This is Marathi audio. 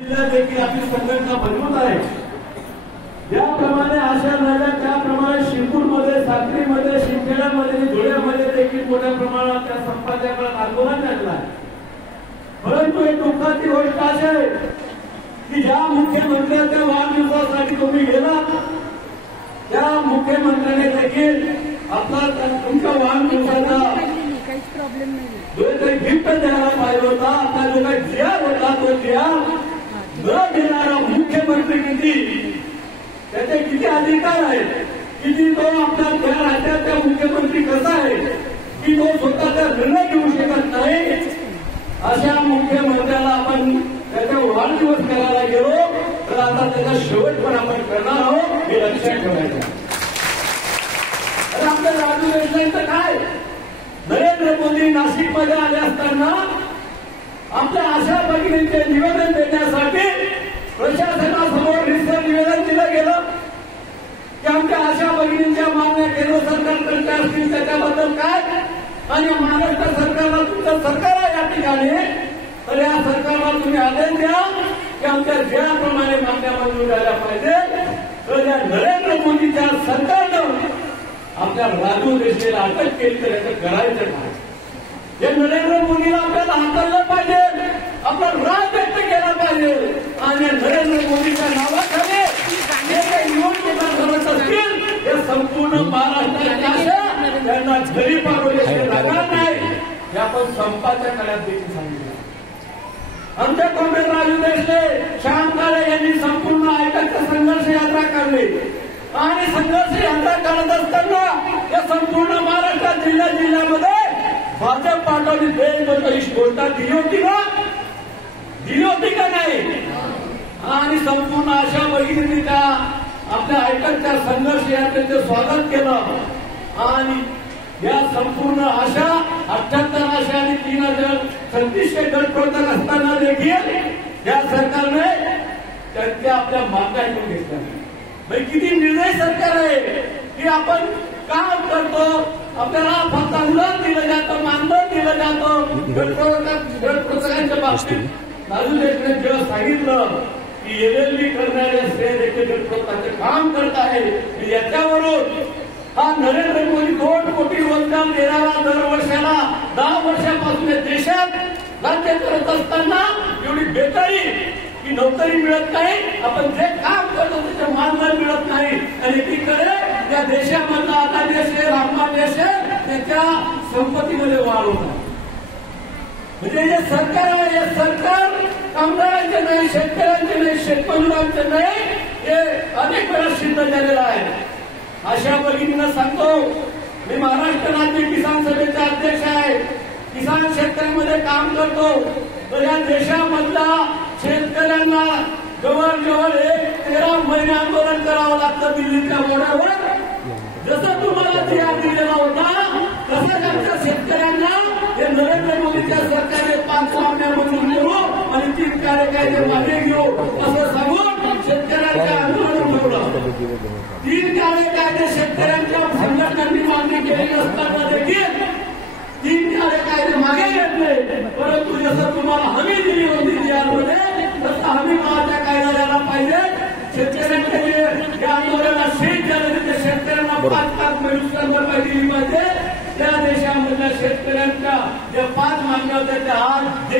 देखील आपली संघटना मजबूत आहे। ज्याप्रमाणे आशा झाल्या त्याप्रमाणे शिरपूरमध्ये, साक्रीमध्ये, शिंदखेड्यामध्ये, धुळ्यामध्ये देखील मोठ्या प्रमाणात त्या संपाच्या काळात आंदोलन झालं आहे। परंतु एक दुःखाची गोष्ट अशी आहे की ज्या मुख्यमंत्र्यांच्या वाढदिवसासाठी तुम्ही गेला त्या मुख्यमंत्र्याने देखील आपला तुमच्या वाढदिवसाचा जो काही गिफ्ट द्यायला पाहिजे होता, आपला जो काही जिया होता तो जिया न देणारा मुख्यमंत्री किती, त्याचे किती अधिकार आहेत, किती तो आपल्या त्या राज्याचा मुख्यमंत्री कसा आहे की तो स्वतःचा निर्णय घेऊ शकत नाही, अशा मुख्यमंत्र्याला आपण त्याचा वाढदिवस करायला गेलो तर आता त्याचा शेवट पण आपण करणार आहोत हे लक्षात ठेवायचं। आपल्या राजू देशमुखांचं काय, नरेंद्र मोदी नाशिकमध्ये आले असताना आपल्या आशा भगिनींचे निवेदन देण्यासाठी प्रशासनासमोर रिसर निवेदन दिलं गेलं की आमच्या आशा भगिनींच्या मागण्या केंद्र सरकारकडे असतील त्याच्याबद्दल काय, आणि महाराष्ट्र सरकारला तुमचं सरकार आहे या ठिकाणी, तर या सरकारला तुम्ही आदेश द्या की आमच्या ज्याप्रमाणे मागण्या मंजूर झाल्या पाहिजे। तर या नरेंद्र मोदीच्या सरकारनं आपल्या राजू देशमुखला अटक केली तर याचं करायचं काय, हे नरेंद्र मोदीला आपल्याला हाताळलं पाहिजे, आपला राग व्यक्त केला पाहिजे आणि नरेंद्र मोदीच्या नावाखाली जे काही निवडणुका करत असतील हे संपूर्ण महाराष्ट्राच्या त्यांना घरी पाठवल्याशिवाय राहणार नाही, हे आपण संपाच्या काळात देखील सांगितलं। आमच्या कॉम्रेड राजू देशमुख, श्याम काळे यांनी संपूर्ण आयकाची संघर्ष यात्रा काढली आणि संघर्ष यात्रा करत असताना या संपूर्ण महाराष्ट्रात जिल्ह्यामध्ये भाजप पाठवली देश घोषणा दिली होती का, दिली होती का नाही, आणि संपूर्ण आशा भगिनींनी त्या आपल्या आयकाच्या संघर्ष यात्रेचे स्वागत केलं आणि या संपूर्ण आशा 78 आशा आणि 3036 गटप्रवर्तक असताना देखील या सरकारने त्यांच्या आपल्या मागण्या ऐकून घेतल्या। म्हणजे किती निर्णय सरकार आहे की आपण काम करतो, आपल्याला फक्त अनुदान दिलं जातं, मानधन दिलं जातं, गटप्रवर्तकांच्या बाबतीत राजू देशमुख जेव्हा सांगितलं की LLB करणारे श्रेय देखील गटप्रवर्तकांचे काम करत आहे, याच्यावरून हा नरेंद्र मोदी 2 कोटी रोजगार देणारा दरवर्षाला 10 वर्षापासून देशात राज्य करत असताना एवढी बेकारी की नोकरी मिळत नाही, आपण जे काम करतो त्याचे मानधन मिळत नाही, आणि एकीकडे या देशामधला आता देश आहे, रामा देश आहे, त्याच्या संपत्तीमध्ये वाढ होत आहे। म्हणजे जे सरकार आहे हे सरकार कामगारांचे नाही, शेतकऱ्यांचे नाही, शेतमजुरांचे नाही, हे अनेक वेळा सिद्ध झालेलं आहे। आशा भगिनींना सांगतो, मी महाराष्ट्र राज्य किसान सभेचे अध्यक्ष आहे, किसान शेतकऱ्यांमध्ये काम करतो, तर या देशामधला शेतकऱ्यांना जवळजवळ 13 महिने आंदोलन करावं लागतं दिल्लीच्या बोर्डावर। जसं तुम्हाला जिया दिलेला होता तसंच आमच्या शेतकऱ्यांना हे नरेंद्र मोदीच्या सरकारने 5 मागण्या मंजूर करू आणि 3 कार्यकायदे मागे घेऊ असं सांगून शेतकऱ्यांच्या आंदोलन ठेवलं। 3 कार्यकायदे शेतकऱ्यांच्या संघटनांनी मागणी केली असताना देखील 3 कार्यकायदे मागे घेतले, परंतु जसं तुम्हाला हमी दिली होती जियामध्ये तसं हमी माझ्या कायदा द्यायला पाहिजे। शेतकऱ्यांच्या जे आंदोलनाला शेत झाले ते शेतकऱ्यांना 5 नुकसान भरपाई दिली पाहिजे। त्या देशामधल्या शेतकऱ्यांच्या ज्या 5 मागण्या होत्या त्या आज